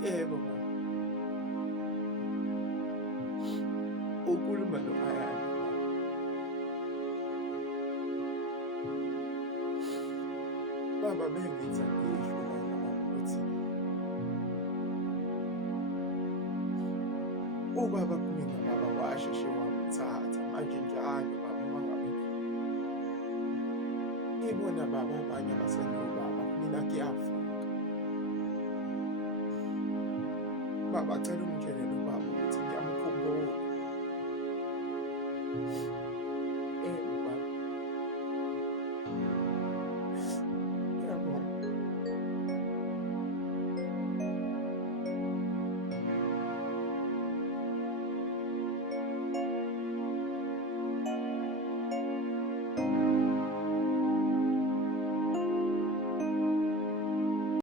Yebo baba, ukhuluma no-Ayanda baba. Baba bengithi angisho lana baba ukuthi ubaba kumina baba washeshe wangithatha manje njalo baba uma ngabe ngibona baba abanye abasenobaba mina kuyavuka. Baba cela ungitshele